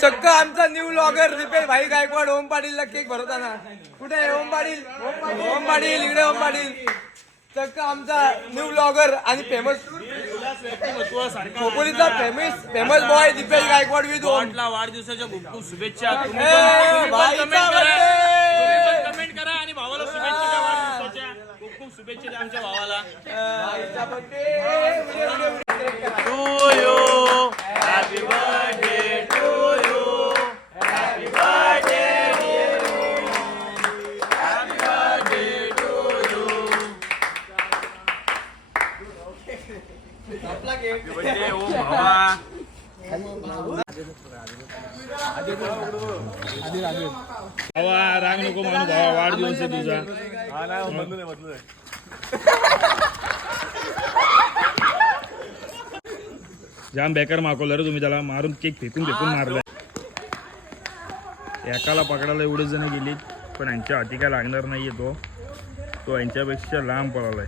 चक्क आमचा new blogger रिपेश भाई गायकवाड ओम पाटीलला केक भरवताना. कुठे आहे ओम पाटील? ओम पाटील इकडे. ओम पाटील चक्क आमचा न्यू ब्लॉगर आणि फेमस खोपोलीचा famous boy Dipesh Gaikwad with ओमला वाढदिवसाच्या खूप खूप शुभेच्छा. कमेंट करा आणि भावाला शुभेच्छा द्या वाढदिवसाच्या. खूप खूप शुभेच्छा द्या आमच्या भावाला. To you happy birthday to you happy birthday happy birthday to you. Birthday Om भावा. भावा राग नको म्हणून भावा वाढदिवस आहे तुझा. जाम बेकार मागवलं रे तुम्ही त्याला. मारून केक फेकून मारलाय. एकाला पकडायला एवढे जण गेली पण यांच्या हाती काय लागणार नाहीये. तो यांच्यापेक्षा लांब पळालाय.